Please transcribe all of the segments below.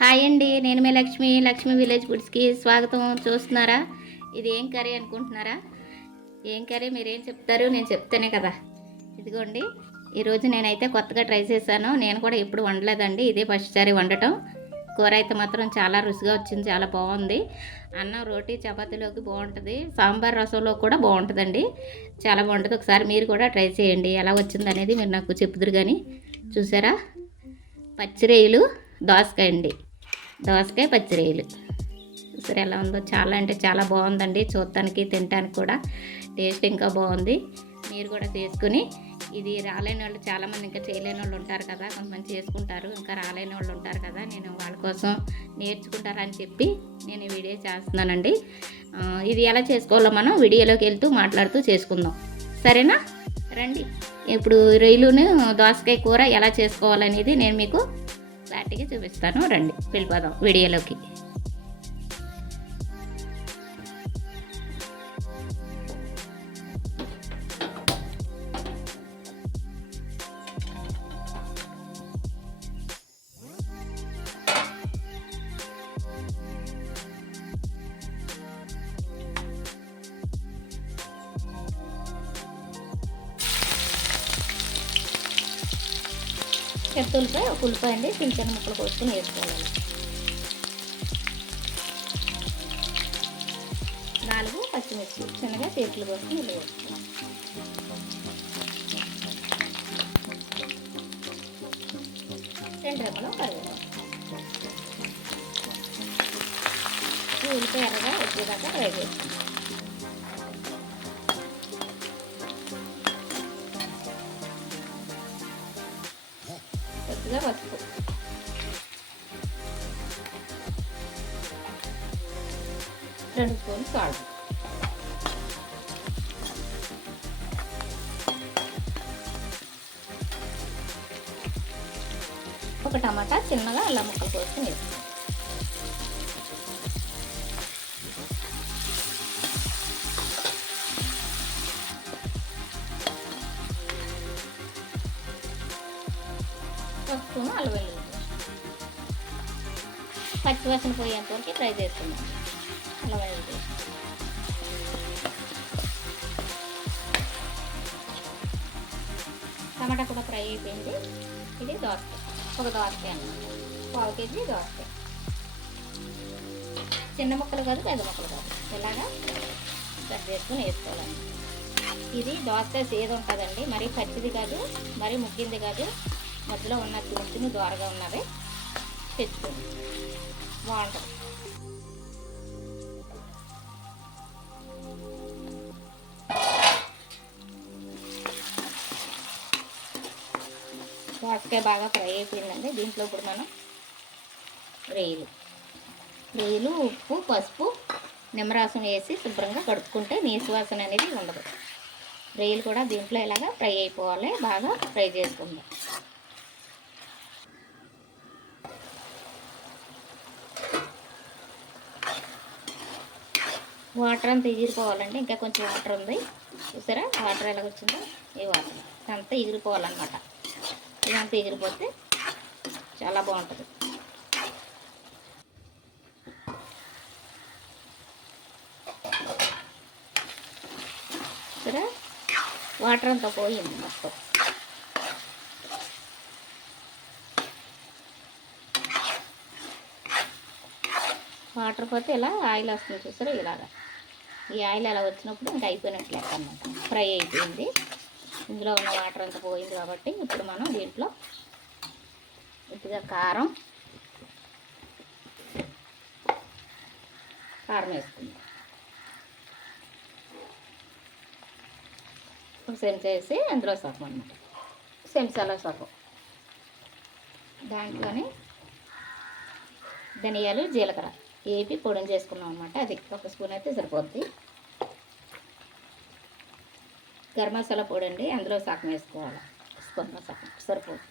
Hi అండి, నేను మీ Lakshmi village ఫుడ్స్కి స్వాగతం. చూస్తున్నారా? ఇది ఏం కర్రీ అనుకుంటున్నారా? ఏం కర్రీ మీరేం చెప్తారు, నేను చెప్తేనే కదా. ఇదిగోండి, ఈరోజు నేనైతే కొత్తగా ట్రై చేశాను. నేను కూడా ఎప్పుడు వండలేదండి, ఇదే ఫస్ట్ సారి వండటం. కూర అయితే మాత్రం చాలా రుచిగా వచ్చింది, చాలా బాగుంది. అన్నం, రోటీ, చపాతీలోకి బాగుంటుంది, సాంబార్ రసంలో కూడా బాగుంటుందండి, చాలా బాగుంటుంది. ఒకసారి మీరు కూడా ట్రై చేయండి. ఎలా వచ్చింది అనేది మీరు నాకు చెప్పుదురు. కానీ చూసారా, పచ్చిరేయులు దోసకాయ అండి, దోసకాయ పచ్చిరేయులు. సరే, ఎలా ఉందో, చాలా అంటే చాలా బాగుందండి. చూడటానికి, తినడానికి కూడా టేస్ట్ ఇంకా బాగుంది. మీరు కూడా చేసుకుని, ఇది రాలేని వాళ్ళు చాలామంది, ఇంకా చేయలేని వాళ్ళు ఉంటారు కదా, కొంతమంది చేసుకుంటారు, ఇంకా రాలేని వాళ్ళు ఉంటారు కదా, నేను వాళ్ళ కోసం నేర్చుకుంటారని చెప్పి నేను ఈ వీడియో చేస్తున్నానండి. ఇది ఎలా చేసుకోవాలో మనం వీడియోలోకి వెళ్తూ మాట్లాడుతూ చేసుకుందాం, సరేనా? రండి, ఇప్పుడు రొయ్యలును దోసకాయ కూర ఎలా చేసుకోవాలనేది నేను మీకు క్లారిటీగా చూపిస్తాను. రండి, వెళ్ళిపోదాం వీడియోలోకి. పెద్ద ఉల్లిపాయ, ఒక ఉల్లిపాయ అండి, చిన్న చిన్న ముక్కలు కోసుకొని వేసుకోవాలి. 4 పచ్చిమిర్చి చిన్నగా చేతులు కోసుకొని ఇలా వేసుకోవాలి. రెండు రెమ్మలు కరివేపాకు. ఈ ఉల్లిపాయ ఎర్రగా వచ్చేదాకా ఫ్రై చేసుకోవాలి. కొద్దిగా పసుపు, 2 స్పూన్లు సాల్ట్, ఒక టమాటా చిన్నగా అల్లం ముక్కలు కోసుకొని వేసుకోవాలి. ఒక స్పూను అల్లం వెల్లుల్లి, పచ్చివాసన పోయేంత వరకు ఫ్రై చేసుకుందాం. అల్లం వెల్లుల్లి, టమాటా కూడా ఫ్రై అయిపోయింది. ఇది దోసకాయ, ఒక దోసకాయ అన్నమాట, 1/2 కేజీ దోసకాయ. చిన్న ముక్కలు కాదు, పెద్ద ముక్కలు కాదు, ఇలాగా కట్ చేసుకుని వేసుకోవాలండి. ఇది దోసకాయ సేదు ఉంటుందండి, మరీ పచ్చిది కాదు, మరీ ముగ్గింది కాదు, మధ్యలో ఉన్న చిన్న దోరగా ఉన్నది తెచ్చుకోండి, బాగుంటుంది. దోసకాయ బాగా ఫ్రై అయిపోయిందండి. దీంట్లో ఇప్పుడు మనం రొయ్యలు, ఉప్పు, పసుపు, నిమ్మరసం వేసి శుభ్రంగా కడుక్కుంటే నీసు వాసన అనేది ఉండదు. రొయ్యలు కూడా దీంట్లో ఇలాగా ఫ్రై అయిపోవాలి, బాగా ఫ్రై చేసుకుందాం. వాటర్ అంతా ఎగిరిపోవాలండి, ఇంకా కొంచెం వాటర్ ఉంది, చూసారా వాటర్ ఎలాగ వచ్చిందో, ఈ వాటర్ అంతా ఎగిరిపోవాలన్నమాట. ఇదంతా ఎగిరిపోతే చాలా బాగుంటుంది. సరే, వాటర్ అంతా పోయింది మొత్తం. వాటర్ పోతే ఇలా ఆయిల్ వస్తుంది, చూసారా ఇలాగా. ఈ ఆయిల్ అలా వచ్చినప్పుడు ఇంకా అయిపోయినట్లే అన్నమాట, ఫ్రై అయిపోయింది. ఇందులో ఉన్న వాటర్ అంతా పోయింది కాబట్టి ఇప్పుడు మనం దీంట్లో కొద్దిగా కారం వేసుకుందాం. ఒక చెంచా వేసి అందులో సగం అన్నమాట, చెంచాలో సగం. దాంట్లోనే ధనియాలు, జీలకర్ర వేపి పొడిని చేసుకున్నాం అనమాట, అది 1 స్పూన్ అయితే సరిపోద్ది. గరం మసాలా పొడి అండి, అందులో సగం వేసుకోవాలి, స్పూన్లో సగం సరిపోతుంది.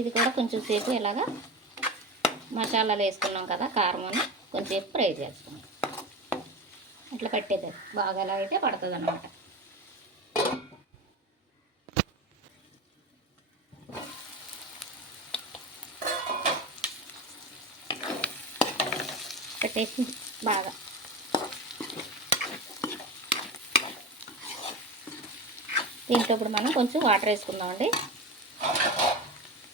ఇది కూడా కొంచెం సేపు ఇలాగా మసాలాలు వేసుకున్నాం కదా, కారమును కొంచెం ఫ్రై చేస్తాం. అట్లా పట్టేది బాగా ఎలా అయితే పడుతుంది అన్నమాట. పెట్టేసి బాగా దీంట్లో ఇప్పుడు మనం కొంచెం వాటర్ వేసుకుందామండి.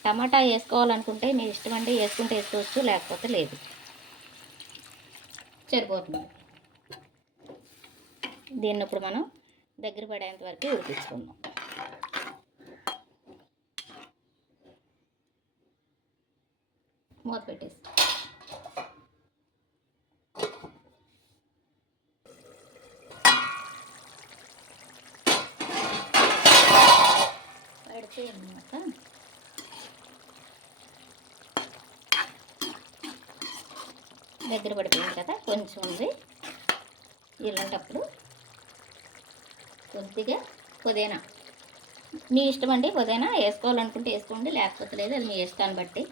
టమాటా వేసుకోవాలనుకుంటే మీ ఇష్టం అండి, వేసుకుంటే వేసుకోవచ్చు, లేకపోతే లేదు, సరిపోతుంది. దీన్ని ఇప్పుడు మనం దగ్గర పడేంత వరకు ఉడికించుకుందాం. మూత పెట్టేసి పెడితే అన్నమాట దగ్గర పడిపోయింది కదా, కొంచెం ఉంది. ఇలాంటప్పుడు కొద్దిగా పుదీనా, మీ ఇష్టం అండి, పుదీనా వేసుకోవాలనుకుంటే వేసుకోండి, లేకపోతే లేదు, అది మీ ఇష్టాన్ని బట్టి.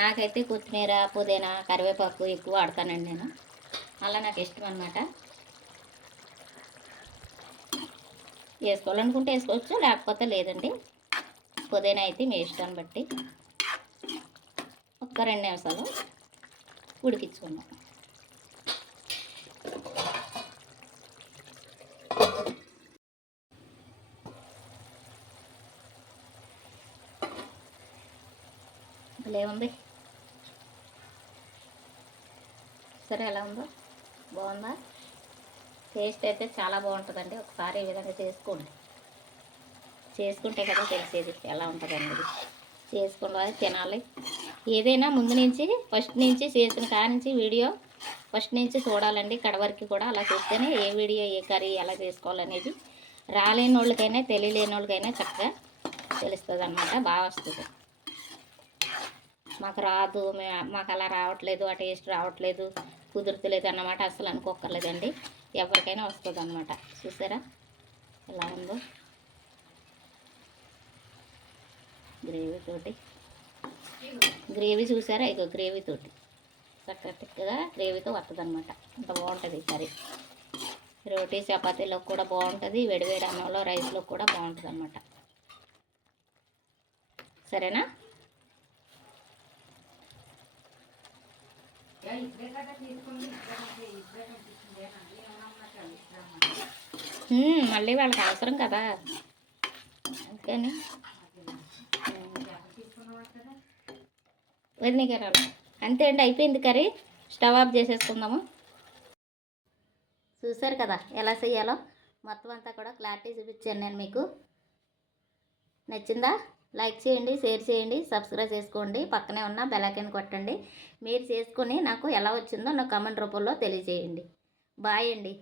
నాకైతే కొత్తిమీర, పుదీనా, కరివేపాకు ఎక్కువ వాడతానండి నేను, అలా నాకు ఇష్టం అన్నమాట. వేసుకోవాలనుకుంటే వేసుకోవచ్చు, లేకపోతే లేదండి. పుదీనా అయితే మీ ఇష్టాన్ని బట్టి. ఒక్క 2 నిమిషాలు ఉడికించుకుందాం. భలే ఉంది, సరే ఎలా ఉందో, బాగుందా? టేస్ట్ అయితే చాలా బాగుంటుందండి. ఒకసారి ఈ విధంగా చేసుకుంటే కదా తెలిసేది ఎలా ఉంటుంది అనేది. చేసుకున్నది తినాలి. ఏదైనా ముందు నుంచి ఫస్ట్ నుంచి చేసిన కానించి వీడియో ఫస్ట్ నుంచి చూడాలండి, కడవరికి కూడా. అలా చూస్తేనే ఏ వీడియో ఏ కర్రీ ఎలా చేసుకోవాలనేది రాలేని వాళ్ళకైనా తెలియలేని వాళ్ళకైనా చక్కగా తెలుస్తుంది అన్నమాట, బాగా వస్తుంది. మాకు రాదు, మాకు అలా రావట్లేదు, ఆ టేస్ట్ రావట్లేదు, కుదురుతలేదు అన్నమాట అసలు అనుకోకర్లేదండి, ఎవరికైనా వస్తుంది అన్నమాట. చూసారా ఎలా ఉందో గ్రేవీ చూసారా, ఇదో గ్రేవీతోటి చక్కగా గ్రేవీతో వస్తుంది అన్నమాట. అంత బాగుంటుంది కర్రీ. రోటీ చపాతీలో కూడా బాగుంటుంది, వేడివేడి అన్నంలో రైస్లో కూడా బాగుంటుంది అన్నమాట. సరేనా? మళ్ళీ వాళ్ళకి అవసరం కదా, అందుకని వదినగారు అంతే అండి, అయిపోయింది కర్రీ. స్టవ్ ఆఫ్ చేసేసుకుందాము. చూసారు కదా ఎలా చేయాలో, మొత్తం అంతా కూడా క్లారిటీ చూపించాను నేను మీకు. నచ్చిందా? లైక్ చేయండి, షేర్ చేయండి, సబ్స్క్రైబ్ చేసుకోండి, పక్కనే ఉన్న బెల్ ఐకాన్ కొట్టండి. మీరు చేసుకొని నాకు ఎలా వచ్చిందో నాకు కామెంట్ రూపంలో తెలియజేయండి. బాయ్ అండి.